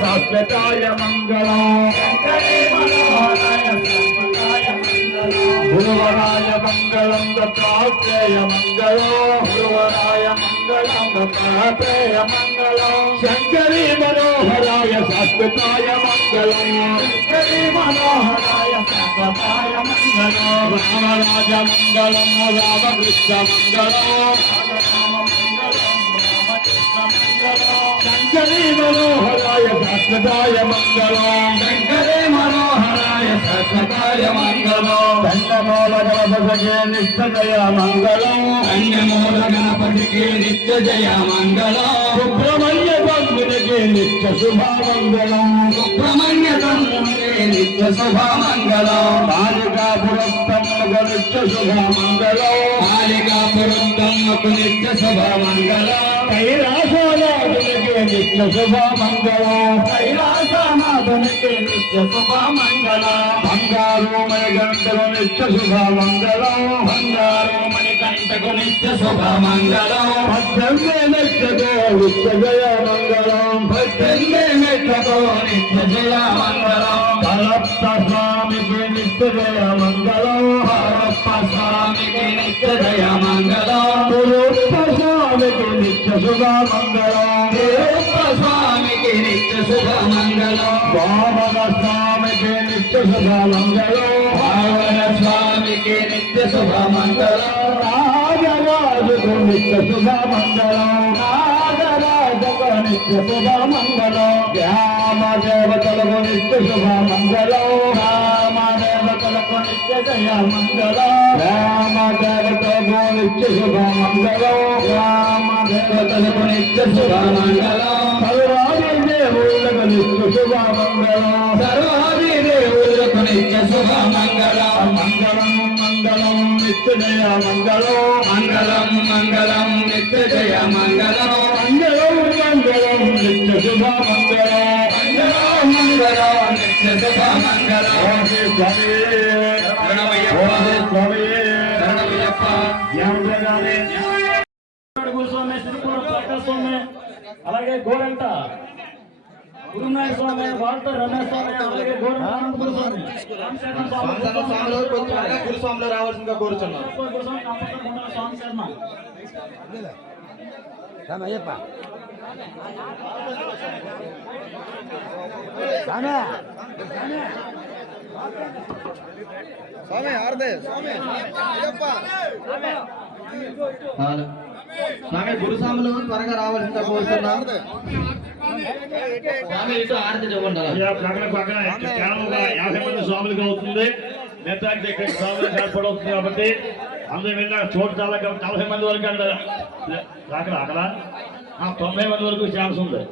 శాశ్వతాయ మంగళం గురువరాయ మంగళం దత్తాత్రేయ మంగళం గురువరాయ మంగళం దత్తాత్రేయ మంగళం శంకరీ మనోహరాయ శాశ్వతాయ మంగళం శంకరీ మనోహరాయ శాశ్వతాయ మంగళం రామరాజ మంగళం రామకృష్ణ మంగళం శంకరీ మనోహరాయ శాశ్వతాయ మంగళం శంకరీ మనోహరాయ శాశ్వతాయ మంగళం ధన్యమూల గణపతికి నిత్య జయ మంగళం ధన్యమూల గణపతికి నిత్య జయ మంగళం సుబ్రహ్మణ్య తండ్రికి నిత్య శుభమంగళం సుబ్రహ్మణ్య తండ్రికి నిత్య శుభమంగళం బాలికాపురత్తమ్మకు నిత్య శుభమంగళం బాలికాపురత్తమ్మకు నిత్య శుభమంగళం కైలాసనాథునికి నిత్య శుభమంగళం కైలాసనాథునికి నిత్య శుభమంగళం బంగారు మణికంఠకు నిత్య శుభమంగళం బంగారు మణికంఠకు నిత్య శుభమంగళం భద్రంగే మెచ్చతో నిత్య జయ మంగళం భద్రంగే మెచ్చతో నిత్య జయ మంగళం హరప్ప స్వామికి నిత్య జయ మంగళం హరప్ప స్వామికి నిత్య జయ మంగళం గురుప్ప స్వామికి నిత్య శుభమంగళం గురుప్ప స్వామికి నిత్య శుభమంగళం వామన స్వామికి నిత్య శుభమంగళం వామన స్వామికి నిత్య శుభమంగళం నాగరాజుకు నిత్య శుభమంగళం నాగరాజుకు నిత్య శుభమంగళం రామదేవతలకు నిత్య శుభమంగళం రామదేవతలకు నిత్య జయ మంగళం రామదేవతలకు నిత్య శుభమంగళం రామదేవతలకు నిత్య శుభమంగళం సర్వాది దేవుళ్ళకు నిత్య శుభమంగళం సర్వాది దేవుళ్ళకు నిత్య శుభమంగళం మంగళం మంగళం నిత్య జయ మంగళం మంగళం మంగళం నిత్య జయ మంగళం మంగళం మంగళం నిత్య శుభమంగళం మంగళం మంగళం నిత్య శుభమంగళం స్వామి స్వామి అలాగే గోరంట గురునాయ స్వామి వాల్టర్ రమేష్ స్వామి అలాగే గోరంట అనంతపుర స్వామి గురుస్వామిలో రావాల్సిందిగా కోరుచున్నాం స్వామి శర్మ రామయ్యప్ప స్వామి ఆరదే స్వామి అయ్యప్ప స్వామి గురుస్వాములు త్వరగా రావాల్సిందిగా కోరుతున్నాం స్వామి ఇటు ఆరతి చూడండి 50 మంది స్వాములుగా అవుతుంది నేతానికి ఇక్కడ స్వాములు ఏర్పడవుతుంది కాబట్టి అందరూ వెళ్ళిన చోటు చాలా 40 మంది వరకు అక్కడ 90 మంది వరకు ఛాన్స్ ఉంది.